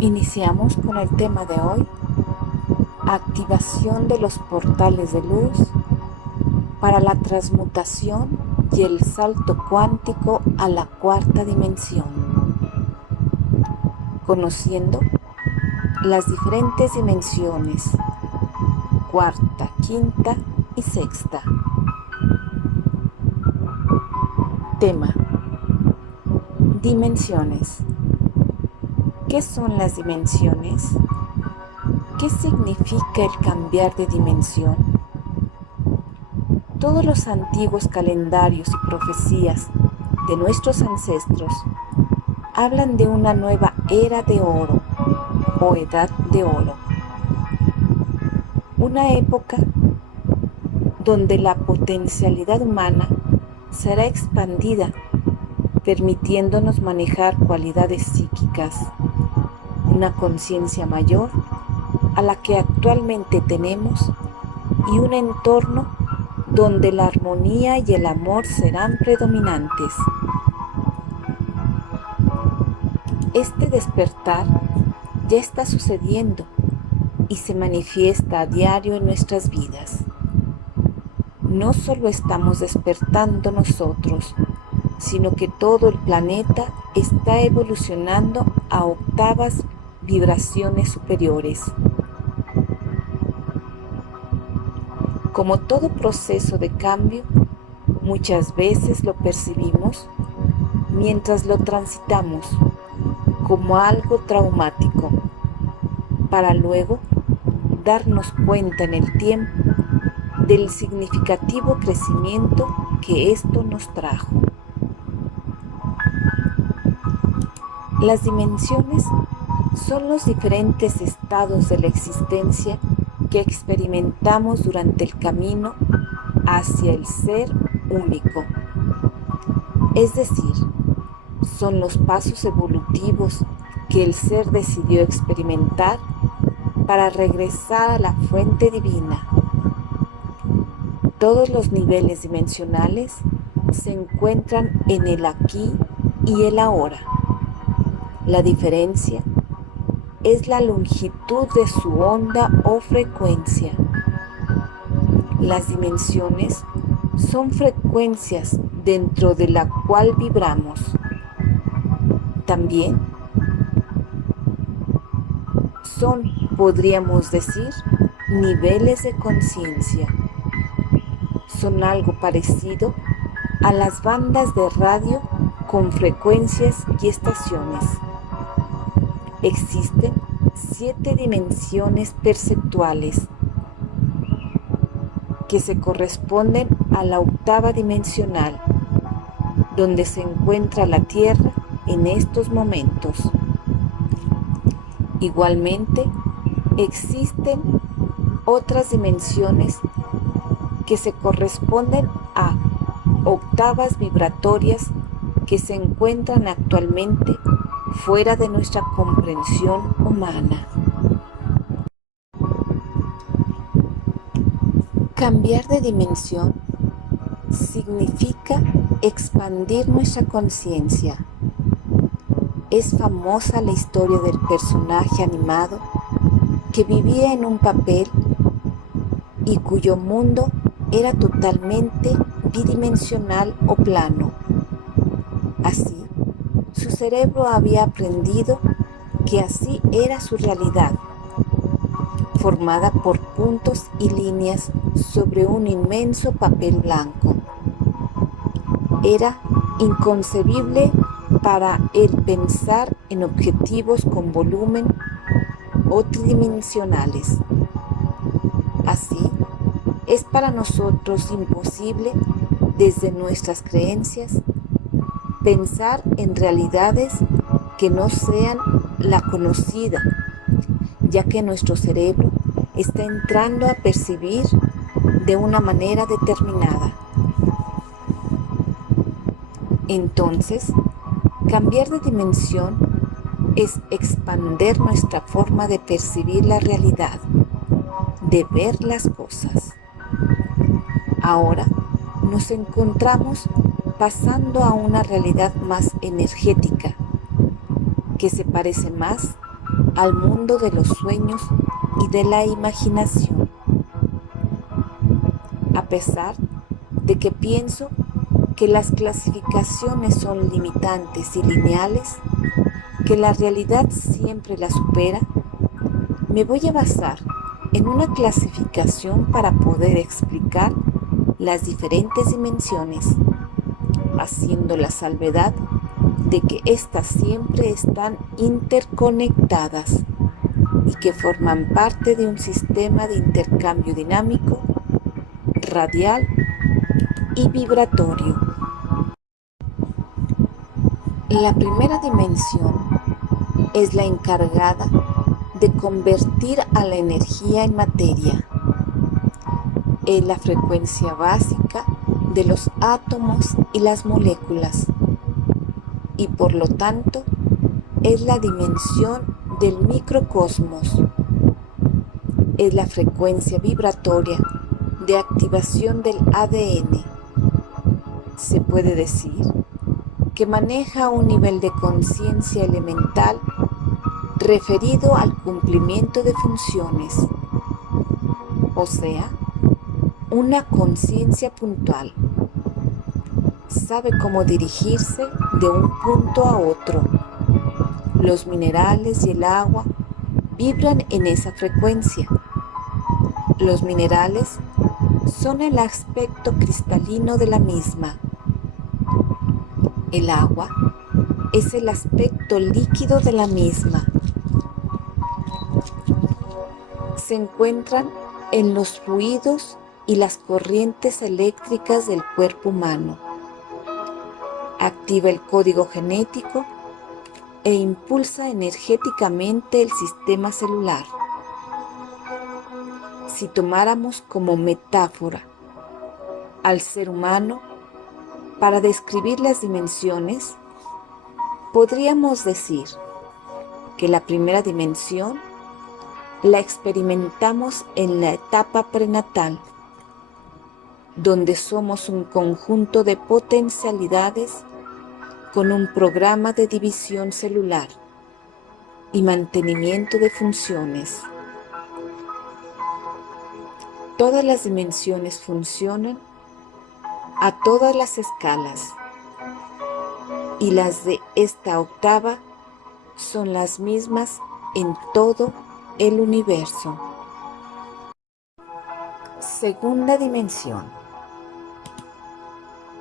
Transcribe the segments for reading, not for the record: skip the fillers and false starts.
Iniciamos con el tema de hoy: activación de los portales de luz para la transmutación y el salto cuántico a la cuarta dimensión, conociendo las diferentes dimensiones, cuarta, quinta y sexta. Tema: dimensiones. ¿Qué son las dimensiones? ¿Qué significa el cambiar de dimensión? Todos los antiguos calendarios y profecías de nuestros ancestros hablan de una nueva era de oro o edad de oro. Una época donde la potencialidad humana será expandida, permitiéndonos manejar cualidades psíquicas, una conciencia mayor a la que actualmente tenemos y un entorno donde la armonía y el amor serán predominantes. Este despertar ya está sucediendo y se manifiesta a diario en nuestras vidas. No solo estamos despertando nosotros, sino que todo el planeta está evolucionando a octavas vibraciones superiores. Como todo proceso de cambio, muchas veces lo percibimos mientras lo transitamos como algo traumático, para luego darnos cuenta en el tiempo del significativo crecimiento que esto nos trajo. Las dimensiones son los diferentes estados de la existencia que experimentamos durante el camino hacia el ser único. Es decir, son los pasos evolutivos que el ser decidió experimentar para regresar a la fuente divina. Todos los niveles dimensionales se encuentran en el aquí y el ahora. La diferencia es la longitud de su onda o frecuencia. Las dimensiones son frecuencias dentro de la cual vibramos. También son, podríamos decir, niveles de conciencia. Son algo parecido a las bandas de radio con frecuencias y estaciones. Existen 7 dimensiones perceptuales que se corresponden a la octava dimensional, donde se encuentra la Tierra en estos momentos. Igualmente, existen otras dimensiones que se corresponden a octavas vibratorias que se encuentran actualmente fuera de nuestra comprensión humana. Cambiar de dimensión significa expandir nuestra conciencia. Es famosa la historia del personaje animado que vivía en un papel y cuyo mundo era totalmente bidimensional o plano. Así, su cerebro había aprendido que así era su realidad, formada por puntos y líneas sobre un inmenso papel blanco. Era inconcebible para él pensar en objetivos con volumen o tridimensionales. Así, es para nosotros imposible, desde nuestras creencias, pensar en realidades que no sean la conocida, ya que nuestro cerebro está entrando a percibir de una manera determinada. Entonces, cambiar de dimensión es expandir nuestra forma de percibir la realidad, de ver las cosas. Ahora nos encontramos pasando a una realidad más energética, que se parece más al mundo de los sueños y de la imaginación. A pesar de que pienso que las clasificaciones son limitantes y lineales, que la realidad siempre la supera, me voy a basar en una clasificación para poder explicar las diferentes dimensiones, haciendo la salvedad de que éstas siempre están interconectadas y que forman parte de un sistema de intercambio dinámico, radial y vibratorio. La primera dimensión es la encargada de convertir a la energía en materia. Es la frecuencia básica de los átomos y las moléculas y por lo tanto es la dimensión del microcosmos. Es la frecuencia vibratoria de activación del ADN. Se puede decir que maneja un nivel de conciencia elemental referido al cumplimiento de funciones, o sea, una conciencia puntual. Sabe cómo dirigirse de un punto a otro. Los minerales y el agua vibran en esa frecuencia. Los minerales son el aspecto cristalino de la misma. El agua es el aspecto líquido de la misma. Se encuentran en los fluidos y las corrientes eléctricas del cuerpo humano. Activa el código genético e impulsa energéticamente el sistema celular. Si tomáramos como metáfora al ser humano para describir las dimensiones, podríamos decir que la primera dimensión la experimentamos en la etapa prenatal, donde somos un conjunto de potencialidades con un programa de división celular y mantenimiento de funciones. Todas las dimensiones funcionan a todas las escalas y las de esta octava son las mismas en todo el universo. Segunda dimensión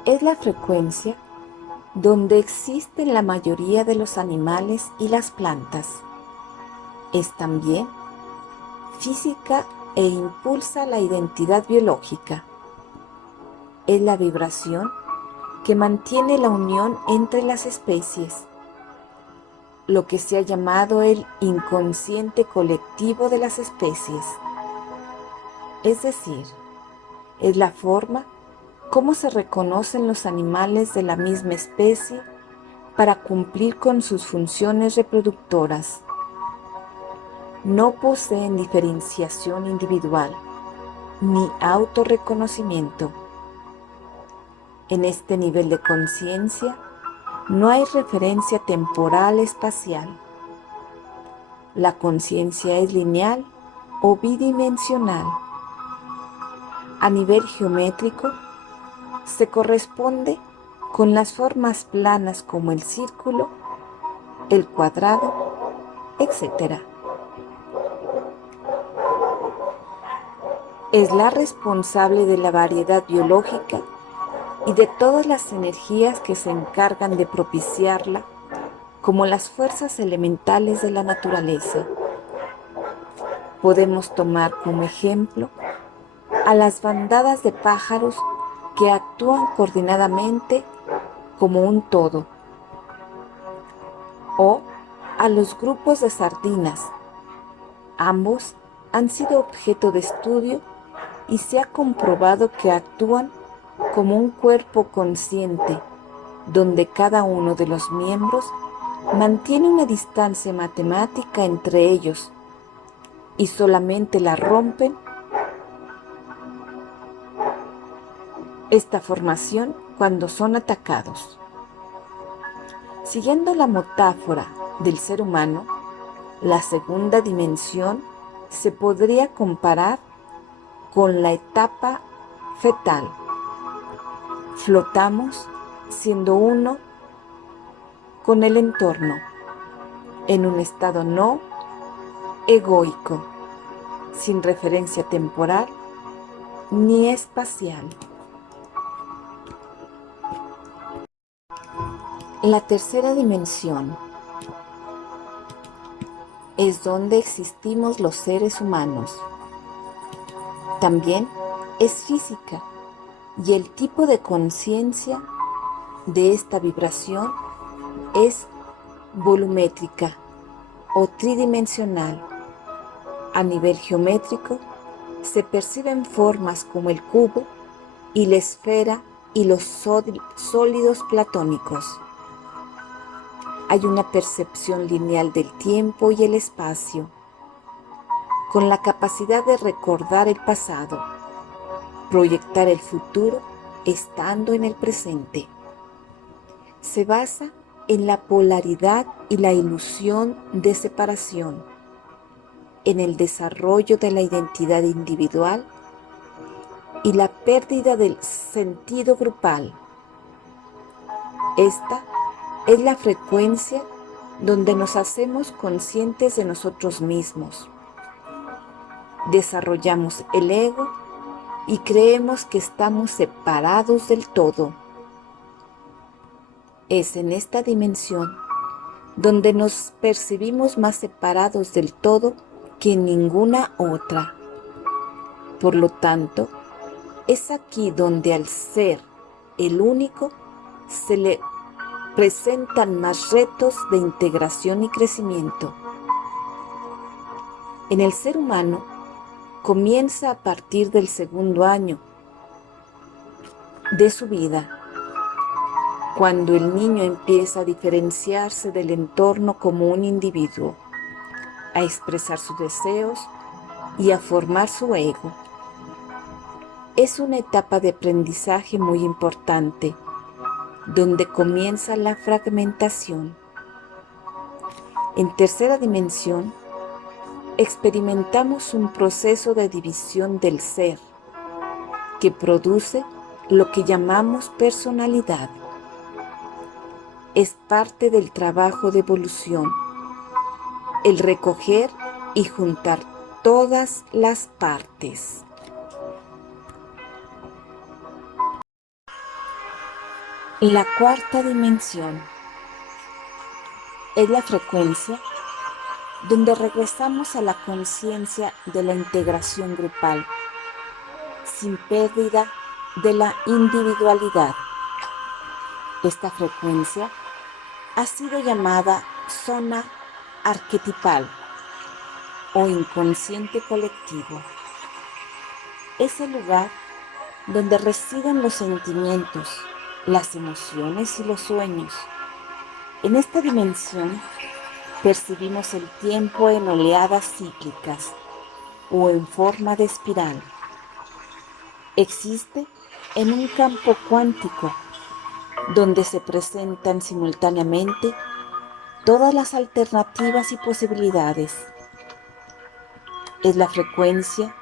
es la frecuencia donde existen la mayoría de los animales y las plantas. Es también física e impulsa la identidad biológica. Es la vibración que mantiene la unión entre las especies, lo que se ha llamado el inconsciente colectivo de las especies. Es decir, es la forma como se reconocen los animales de la misma especie para cumplir con sus funciones reproductoras. No poseen diferenciación individual ni autorreconocimiento. En este nivel de conciencia no hay referencia temporal espacial. La conciencia es lineal o bidimensional. A nivel geométrico, se corresponde con las formas planas como el círculo, el cuadrado, etc. Es la responsable de la variedad biológica y de todas las energías que se encargan de propiciarla, como las fuerzas elementales de la naturaleza. Podemos tomar como ejemplo a las bandadas de pájaros que actúan coordinadamente como un todo, o a los grupos de sardinas. Ambos han sido objeto de estudio y se ha comprobado que actúan como un cuerpo consciente, donde cada uno de los miembros mantiene una distancia matemática entre ellos y solamente la rompen esta formación cuando son atacados. Siguiendo la metáfora del ser humano, La segunda dimensión se podría comparar con la etapa fetal. Flotamos siendo uno con el entorno, en un estado no egoico, sin referencia temporal ni espacial. La tercera dimensión es donde existimos los seres humanos. También es física y el tipo de conciencia de esta vibración es volumétrica o tridimensional. A nivel geométrico se perciben formas como el cubo y la esfera y los sólidos platónicos. Hay una percepción lineal del tiempo y el espacio, con la capacidad de recordar el pasado, proyectar el futuro estando en el presente. Se basa en la polaridad y la ilusión de separación, en el desarrollo de la identidad individual y la pérdida del sentido grupal. Esta es la frecuencia donde nos hacemos conscientes de nosotros mismos. Desarrollamos el ego y creemos que estamos separados del todo. Es en esta dimensión donde nos percibimos más separados del todo que en ninguna otra. Por lo tanto, es aquí donde al ser el único se le presentan más retos de integración y crecimiento. En el ser humano comienza a partir del segundo año de su vida, cuando el niño empieza a diferenciarse del entorno como un individuo, a expresar sus deseos y a formar su ego. Es una etapa de aprendizaje muy importante, donde comienza la fragmentación. En tercera dimensión, experimentamos un proceso de división del ser, que produce lo que llamamos personalidad. Es parte del trabajo de evolución, el recoger y juntar todas las partes. La cuarta dimensión es la frecuencia donde regresamos a la conciencia de la integración grupal, sin pérdida de la individualidad. Esta frecuencia ha sido llamada zona arquetipal o inconsciente colectivo. Es el lugar donde residen los sentimientos, las emociones y los sueños. En esta dimensión percibimos el tiempo en oleadas cíclicas o en forma de espiral. Existe en un campo cuántico donde se presentan simultáneamente todas las alternativas y posibilidades. Es la frecuencia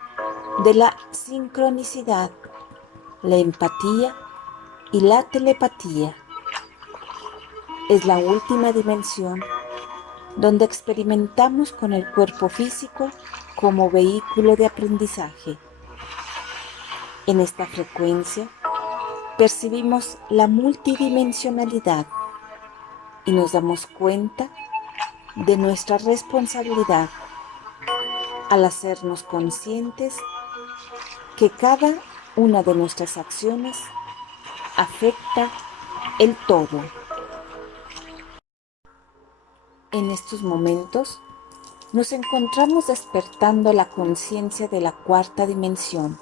de la sincronicidad, la empatía y la telepatía. Es la última dimensión donde experimentamos con el cuerpo físico como vehículo de aprendizaje. En esta frecuencia percibimos la multidimensionalidad y nos damos cuenta de nuestra responsabilidad al hacernos conscientes que cada una de nuestras acciones afecta el todo. En estos momentos nos encontramos despertando la conciencia de la cuarta dimensión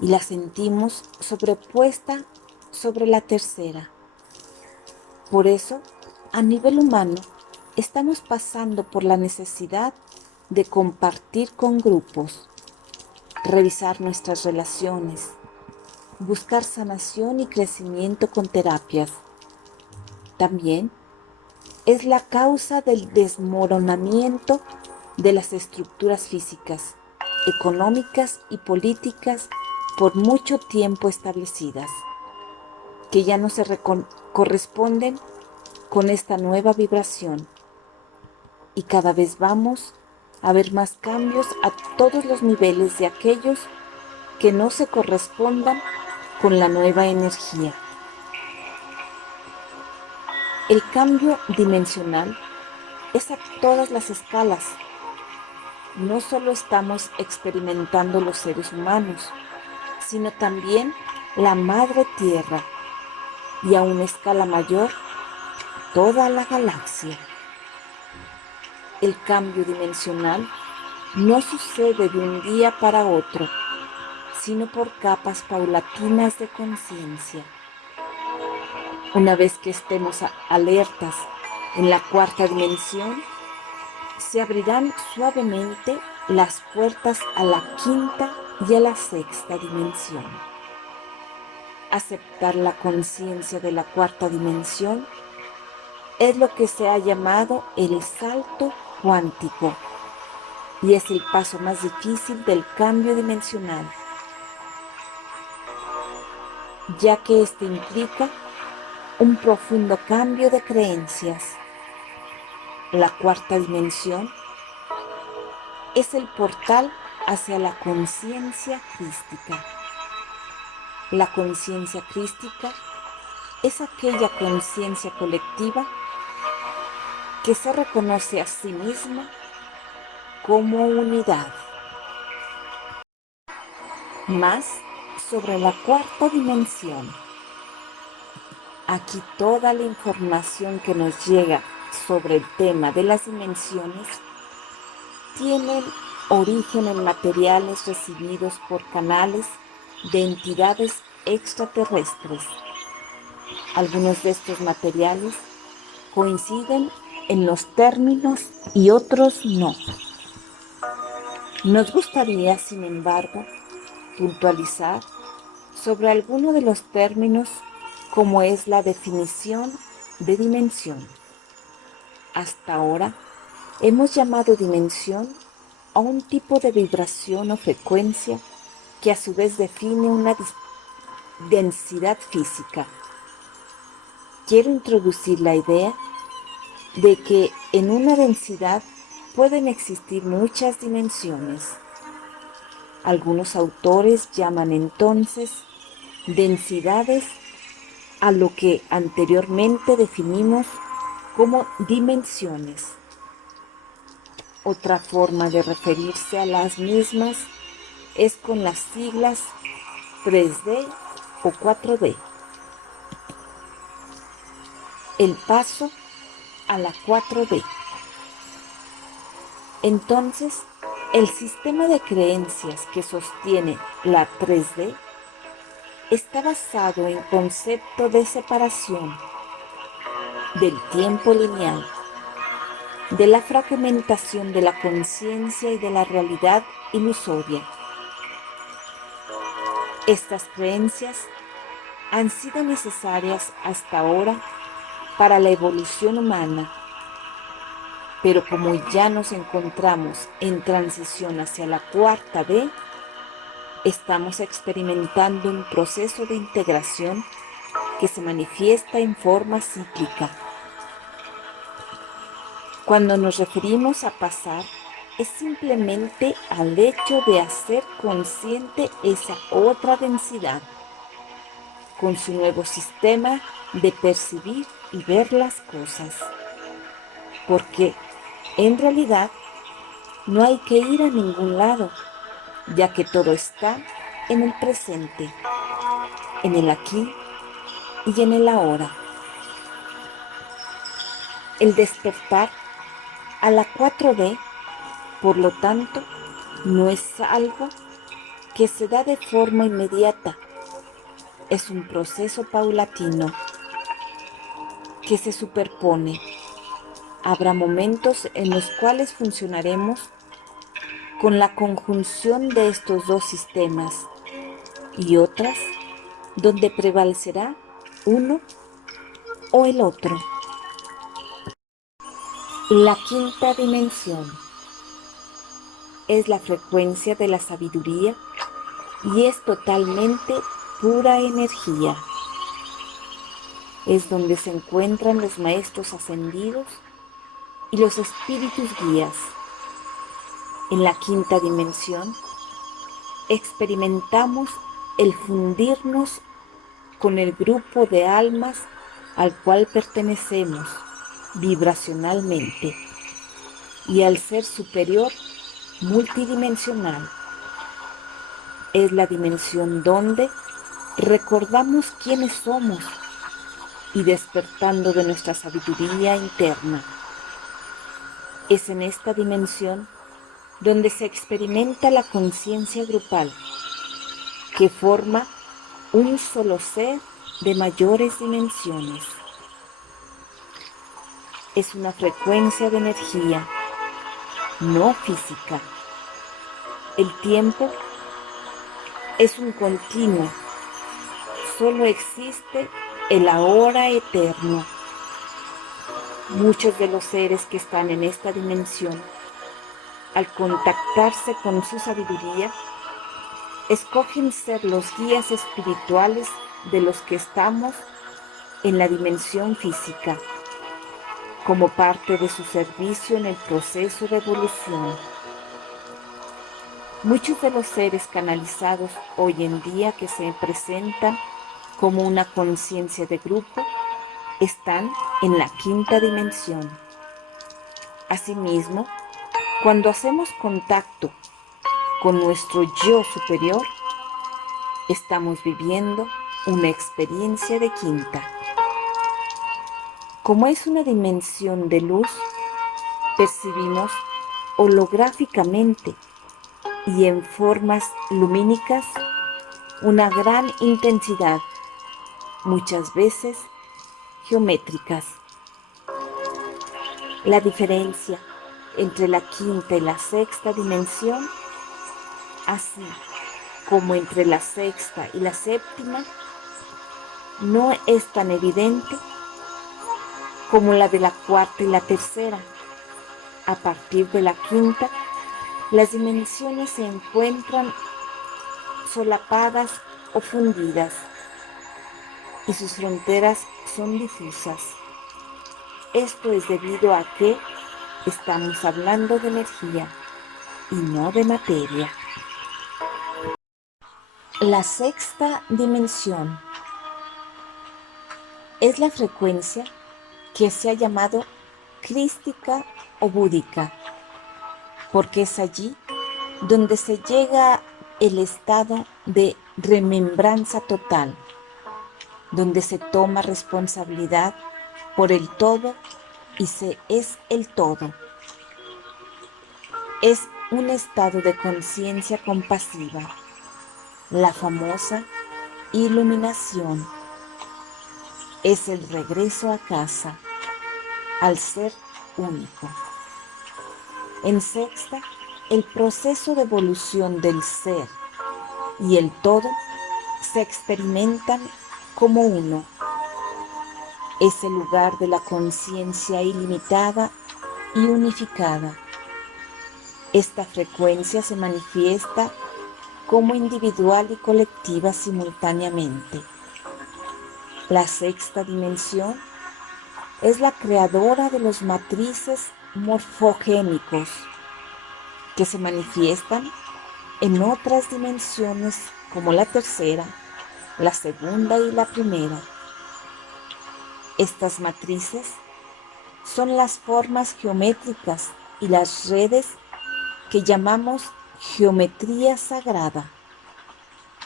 y la sentimos sobrepuesta sobre la tercera. Por eso, a nivel humano, estamos pasando por la necesidad de compartir con grupos, revisar nuestras relaciones, buscar sanación y crecimiento con terapias. También es la causa del desmoronamiento de las estructuras físicas, económicas y políticas por mucho tiempo establecidas, que ya no se corresponden con esta nueva vibración, y cada vez vamos a ver más cambios a todos los niveles de aquellos que no se correspondan con la nueva energía. El cambio dimensional es a todas las escalas. No solo estamos experimentando los seres humanos, sino también la Madre Tierra y a una escala mayor, toda la galaxia. El cambio dimensional no sucede de un día para otro, sino por capas paulatinas de conciencia. Una vez que estemos alertas en la cuarta dimensión, se abrirán suavemente las puertas a la quinta y a la sexta dimensión. Aceptar la conciencia de la cuarta dimensión es lo que se ha llamado el salto cuántico y es el paso más difícil del cambio dimensional, ya que este implica un profundo cambio de creencias. La cuarta dimensión es el portal hacia la conciencia crística. La conciencia crística es aquella conciencia colectiva que se reconoce a sí misma como unidad. Más sobre la cuarta dimensión. Aquí toda la información que nos llega sobre el tema de las dimensiones tienen origen en materiales recibidos por canales de entidades extraterrestres. Algunos de estos materiales coinciden en los términos y otros no. Nos gustaría, sin embargo, puntualizar sobre alguno de los términos, como es la definición de dimensión. Hasta ahora hemos llamado dimensión a un tipo de vibración o frecuencia que a su vez define una densidad física. Quiero introducir la idea de que en una densidad pueden existir muchas dimensiones. Algunos autores llaman entonces densidades a lo que anteriormente definimos como dimensiones. Otra forma de referirse a las mismas es con las siglas 3D o 4D. El paso a la 4D. Entonces, el sistema de creencias que sostiene la 3D está basado en concepto de separación del tiempo lineal, de la fragmentación de la conciencia y de la realidad ilusoria. Estas creencias han sido necesarias hasta ahora para la evolución humana, pero como ya nos encontramos en transición hacia la cuarta D, estamos experimentando un proceso de integración que se manifiesta en forma cíclica. Cuando nos referimos a pasar, es simplemente al hecho de hacer consciente esa otra densidad, con su nuevo sistema de percibir y ver las cosas. Porque, en realidad, no hay que ir a ningún lado, ya que todo está en el presente, en el aquí y en el ahora. El despertar a la 4D, por lo tanto, no es algo que se da de forma inmediata, es un proceso paulatino que se superpone. Habrá momentos en los cuales funcionaremos con la conjunción de estos dos sistemas y otras donde prevalecerá uno o el otro. La quinta dimensión es la frecuencia de la sabiduría y es totalmente pura energía. Es donde se encuentran los maestros ascendidos y los espíritus guías. En la quinta dimensión experimentamos el fundirnos con el grupo de almas al cual pertenecemos vibracionalmente y al ser superior multidimensional. Es la dimensión donde recordamos quiénes somos y despertando de nuestra sabiduría interna. Es en esta dimensión donde se experimenta la conciencia grupal, que forma un solo ser de mayores dimensiones. Es una frecuencia de energía, no física. El tiempo es un continuo, solo existe el ahora eterno. Muchos de los seres que están en esta dimensión, al contactarse con su sabiduría, escogen ser los guías espirituales de los que estamos en la dimensión física, como parte de su servicio en el proceso de evolución. Muchos de los seres canalizados hoy en día que se presentan como una conciencia de grupo están en la quinta dimensión. Asimismo, cuando hacemos contacto con nuestro yo superior, estamos viviendo una experiencia de quinta. Como es una dimensión de luz, percibimos holográficamente y en formas lumínicas una gran intensidad, muchas veces geométricas. La diferencia entre la quinta y la sexta dimensión, así como entre la sexta y la séptima, no es tan evidente como la de la cuarta y la tercera. A partir de la quinta, las dimensiones se encuentran solapadas o fundidas y sus fronteras son difusas. Esto es debido a que estamos hablando de energía y no de materia. La sexta dimensión es la frecuencia que se ha llamado crística o búdica, porque es allí donde se llega el estado de remembranza total, donde se toma responsabilidad por el todo y se es el todo. Es un estado de conciencia compasiva, la famosa iluminación. Es el regreso a casa, al ser único. En sexta, el proceso de evolución del ser y el todo se experimentan como uno. Es el lugar de la conciencia ilimitada y unificada. Esta frecuencia se manifiesta como individual y colectiva simultáneamente. La sexta dimensión es la creadora de los matrices morfogénicos que se manifiestan en otras dimensiones como la tercera, la segunda y la primera. Estas matrices son las formas geométricas y las redes que llamamos geometría sagrada.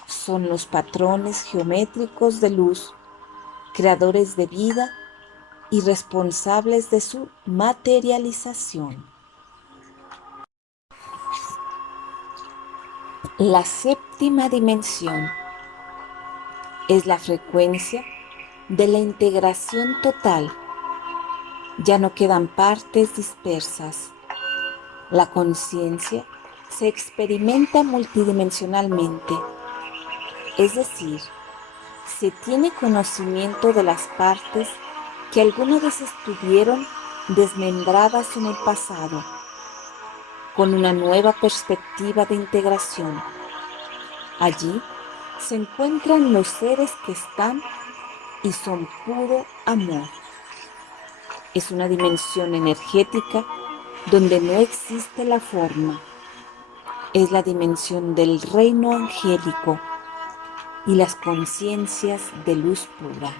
Son los patrones geométricos de luz, creadores de vida y responsables de su materialización. La séptima dimensión es la frecuencia de la integración total. Ya no quedan partes dispersas. La conciencia se experimenta multidimensionalmente, es decir, se tiene conocimiento de las partes que alguna vez estuvieron desmembradas en el pasado, con una nueva perspectiva de integración. Allí se encuentran los seres que están y son puro amor. Es una dimensión energética donde no existe la forma. Es la dimensión del reino angélico y las conciencias de luz pura.